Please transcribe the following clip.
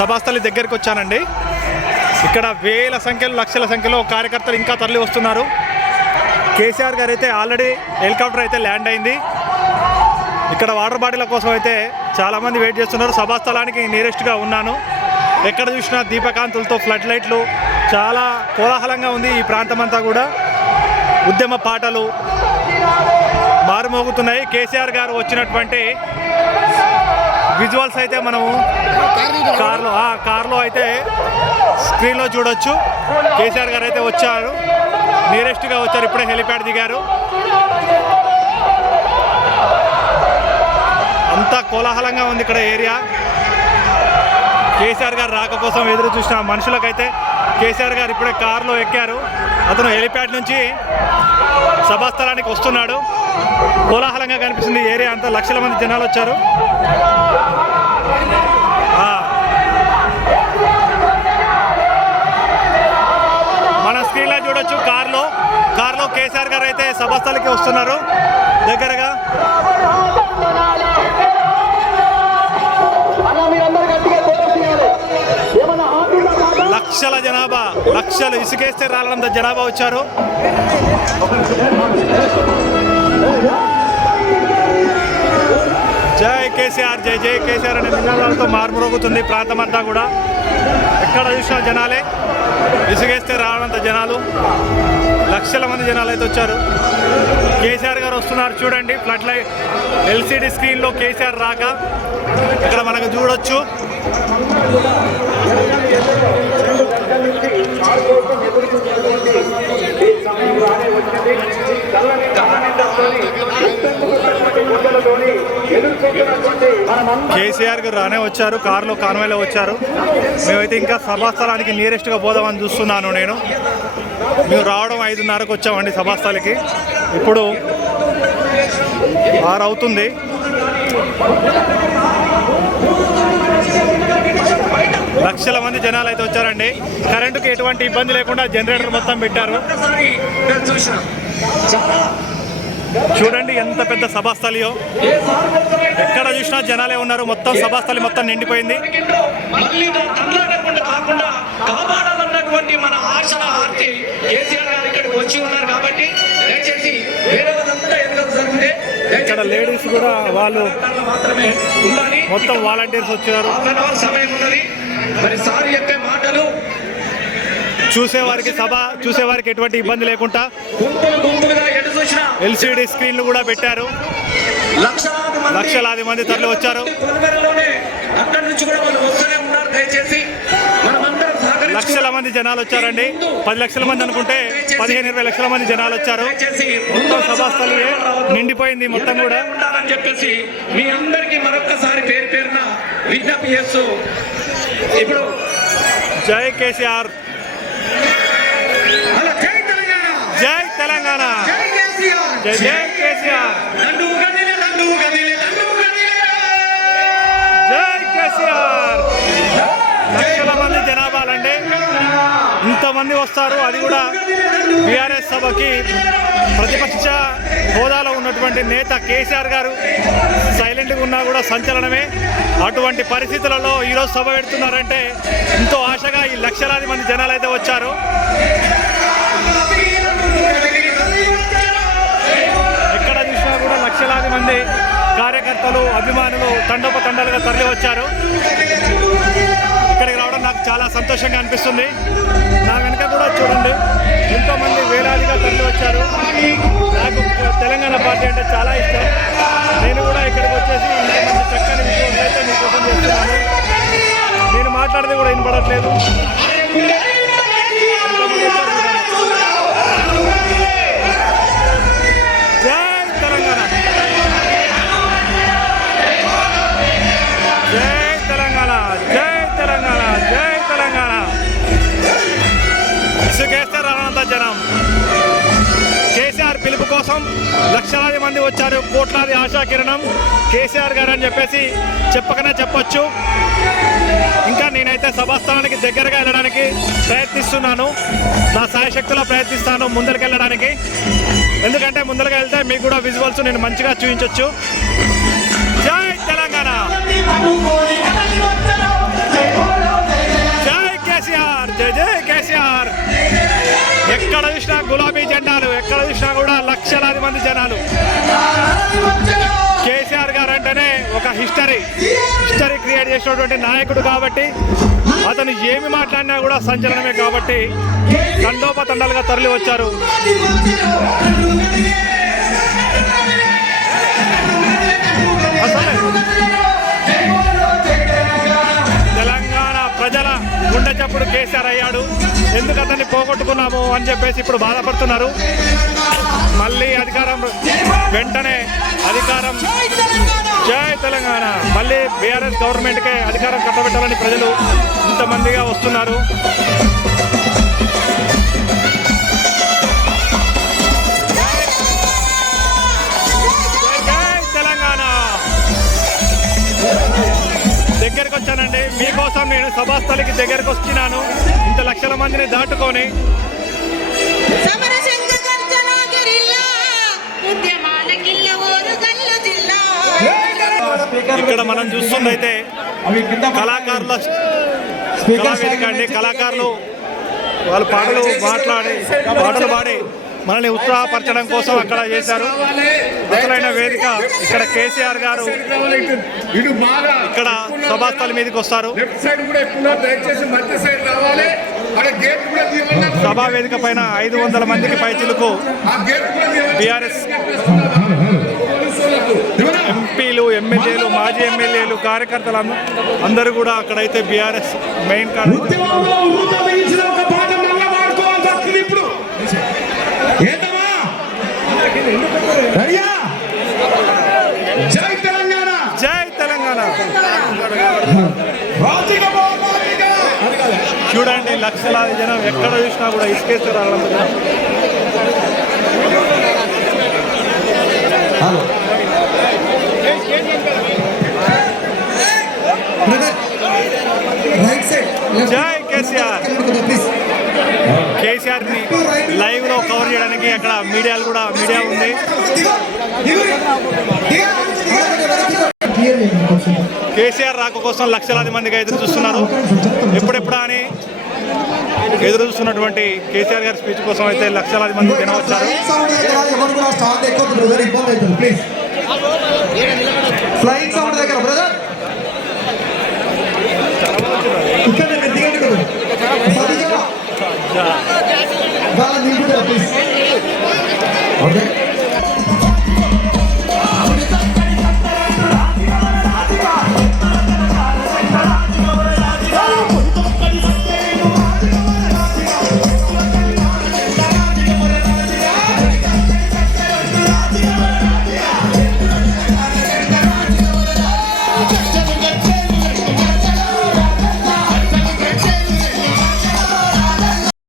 సభాస్థలి దగ్గరికి వచ్చానండి. ఇక్కడ వేల సంఖ్యలో లక్షల సంఖ్యలో కార్యకర్తలు ఇంకా తరలి వస్తున్నారు. కేసీఆర్ గారు అయితే ఆల్రెడీ హెలికాప్టర్ అయితే ల్యాండ్ అయింది. ఇక్కడ వాటర్ బాటిల్ కోసం అయితే చాలామంది వెయిట్ చేస్తున్నారు. సభాస్థలానికి నియరెస్ట్గా ఉన్నాను. ఎక్కడ చూసినా దీపకాంతులతో ఫ్లడ్ లైట్లు. చాలా కోలాహలంగా ఉంది ఈ ప్రాంతం అంతా కూడా. ఉద్యమ పాటలు మారుమోగుతున్నాయి. కేసీఆర్ గారు వచ్చినటువంటి విజువల్స్ అయితే మనము కార్లో ఆ కార్లో అయితే స్క్రీన్లో చూడొచ్చు. కేసీఆర్ గారు అయితే వచ్చారు. నియరెస్ట్గా వచ్చారు. ఇప్పుడే హెలిప్యాడ్ దిగారు. అంతా కోలాహలంగా ఉంది ఇక్కడ ఏరియా. కేసీఆర్ గారు రాక కోసం ఎదురు చూసిన మనుషులకైతే కేసీఆర్ గారు ఇప్పుడే కారులో ఎక్కారు. అతను హెలిప్యాడ్ నుంచి సభాస్థలానికి వస్తున్నాడు. కోలాహలంగా కనిపిస్తుంది ఏరియా అంతా. లక్షల మంది జనాలు వచ్చారు. ఆ. మన స్క్రీన్లో చూడొచ్చు కారులో. కారులో కేసీఆర్ గారు అయితే సభాస్థలికి వస్తున్నారు. దగ్గరగా. లక్షల జనాభా లక్షలు ఇసుకేస్తే రాలంత జనాభా వచ్చారు. జై కేసీఆర్ జై జై కేసీఆర్ అనే నినాదాలతో మారుమరోగుతుంది ప్రాంతం అంతా కూడా. ఎక్కడ చూసినా జనాలే ఇసుకేస్తే రావడంత జనాలు. లక్షల మంది జనాలు అయితే వచ్చారు. కేసీఆర్ గారు వస్తున్నారు చూడండి ఫ్లడ్ లైట్ ఎల్సీడీ స్క్రీన్లో కేసీఆర్ రాక. ఇక్కడ మనకు చూడొచ్చు. కేసీఆర్ గారు రానే వచ్చారు కారులో కాన్వాయ్లో వచ్చారు. మేమైతే ఇంకా సభాస్థలానికి నియరెస్ట్గా పోదామని చూస్తున్నాను నేను. మేము రావడం ఐదున్నరకు వచ్చామండి సభాస్థలికి. ఇప్పుడు ఆరు అవుతుంది. లక్షల మంది జనాలు అయితే వచ్చారండి. కరెంటుకి ఎటువంటి ఇబ్బంది లేకుండా జనరేటర్ మొత్తం పెట్టారు. చూడండి ఎంత పెద్ద సభాస్థలియో. ఎక్కడ చూసినా జనాలే ఉన్నారు. మొత్తం సభాస్థలి మొత్తం నిండిపోయింది. మళ్ళీ తల్లాడకుండా కాకుండా కాపాడాలన్నటువంటి మన ఆశల ఆర్తి కేసీఆర్ గారు ఇక్కడికి వచ్చి ఉన్నారు కాబట్టి దయచేసి వేరే వాళ్ళంతా ఎందుకు జరిగితే ఇక్కడ లేడీస్ కూడా వాళ్ళు మొత్తం వాలంటీర్స్ వచ్చారు. సమయం ఉన్నది. మరి సార్ చెప్పే మాటలు చూసేవారికి సభ చూసేవారికి ఎటువంటి ఇబ్బంది లేకుండా ఎల్సిడి స్క్రీన్లు కూడా పెట్టారు. లక్షలాది మంది తరలి వచ్చారు. లక్షల మంది జనాలు వచ్చారండి. పది లక్షల మంది అనుకుంటే పదిహేను ఇరవై లక్షల మంది జనాలు వచ్చారు. మొత్తం సభాస్థలి నిండిపోయింది మొత్తం కూడా. చెప్పేసి మీ అందరికీ మరొక్కసారి పేరు పేరున విజ్ఞప్తి చేస్తూ ఇప్పుడు జై కేసీఆర్. జై తెలంగాణ. జై కేసీఆర్. జై కేసీఆర్. లక్షల మంది జనాభాలండి. ఇంతమంది వస్తారు అది కూడా బీఆర్ఎస్ సభకి ప్రతిపక్ష హోదాలో ఉన్నటువంటి నేత కేసీఆర్ గారు సైలెంట్గా ఉన్నా కూడా సంచలనమే. అటువంటి పరిస్థితులలో ఈరోజు సభ పెడుతున్నారంటే ఎంతో ఆశగా ఈ లక్షలాది మంది జనాలు అయితే వచ్చారు. ఎక్కడ చూసినా కూడా లక్షలాది మంది కార్యకర్తలు అభిమానులు తండోపతండాలుగా తరలి వచ్చారు ఇక్కడికి రావడం చాలా సంతోషంగా అనిపిస్తుంది. నా వెనక కూడా చూడండి. ఎంతోమంది వేలాదిగా తరలి వచ్చారు నాకు తెలంగాణ పార్టీ అంటే చాలా ఇష్టం. జనం కేసీఆర్ పిలుపు కోసం లక్షలాది మంది వచ్చారు. కోట్లాది ఆశా కిరణం కేసీఆర్ గారు అని చెప్పేసి చెప్పకనే చెప్పొచ్చు. ఇంకా నేనైతే సభాస్థానానికి దగ్గరగా వెళ్ళడానికి ప్రయత్నిస్తున్నాను. నా సాయశక్తిలో ప్రయత్నిస్తాను ముందరికి వెళ్ళడానికి ఎందుకంటే ముందరగా వెళ్తే మీకు కూడా విజువల్స్ నేను మంచిగా చూపించవచ్చు లక్షలాది మంది జనాలు. కేసీఆర్ గారు అంటేనే ఒక హిస్టరీ. హిస్టరీ క్రియేట్ చేసినటువంటి నాయకుడు కాబట్టి అతను ఏమి మాట్లాడినా కూడా సంచలనమే కాబట్టి తండోపతండాలుగా తరలి వచ్చారు తెలంగాణ ప్రజల గుండె చప్పుడు కేసీఆర్ అయ్యాడు. ఎందుకు అతన్ని పోగొట్టుకున్నాము అని చెప్పేసి ఇప్పుడు బాధపడుతున్నారు. మళ్ళీ అధికారం వెంటనే అధికారం. జై తెలంగాణ! మళ్ళీ బీఆర్ఎస్ గవర్నమెంట్కే అధికారం కట్టబెట్టాలని ప్రజలు ఇంతమందిగా వస్తున్నారు. జై తెలంగాణ! దగ్గరకు వచ్చానండి. మీకోసం నేను సభాస్థలికి దగ్గరకు వచ్చినాను. ఇంత లక్షల మందిని దాటుకొని. ఇక్కడ మనం చూస్తుంది అయితే కళాకారుల కళావేదిక అండి. కళాకారులు వాళ్ళు పాటలు మాట్లాడి పాటలు పాడి మనల్ని ఉత్సాహపరచడం కోసం అక్కడ చేశారు. అసలైన వేదిక ఇక్కడ కేసీఆర్ గారు ఇక్కడ సభాస్థలి మీదకి వస్తారు. లెఫ్ట్ సైడ్ కూడా ఎక్కువ దయచేసి మధ్య సైడ్ రావాలి అక్కడ గేట్ కూడా తీయమన్నా సభా వేదిక పైన ఐదు వందల మందికి పైచిలకు బీఆర్ఎస్ ఎంపీలు ఎమ్మెల్యేలు మాజీ ఎమ్మెల్యేలు కార్యకర్తలు అంద- అందరూ కూడా అక్కడైతే బీఆర్ఎస్ మెయిన్ జై తెలంగాణ. జై. చూడండి లక్షలాది జనం ఎక్కడ చూసినా కూడా ఇసుకేస్తారు వాళ్ళందరూ జై కేసీఆర్ కేసీఆర్ని లైవ్లో కవర్ చేయడానికి అక్కడ మీడియాలు కూడా మీడియా ఉంది కేసీఆర్ రాక కోసం లక్షలాది మందిగా ఎదురు చూస్తున్నారు ఎప్పుడెప్పుడా అని ఎదురు చూస్తున్నటువంటి కేసీఆర్ గారి స్పీచ్ కోసం అయితే లక్షలాది మంది జనం వచ్చారు ఫ్లయింగ్ సౌండ్ దగ్గర ఎవరు కూడా స్టార్ట్ ఎక్కువ బ్రదర్ ఇబ్బంది అవుతుంది ప్లీజ్ ఫ్లయింగ్ సౌండ్ దగ్గర బ్రదర్ ఇక్కడ మీరు దిగండి కదా సతీష్ అన్న. వాళ్ళని దిగుతారా ప్లీజ్ ఓకే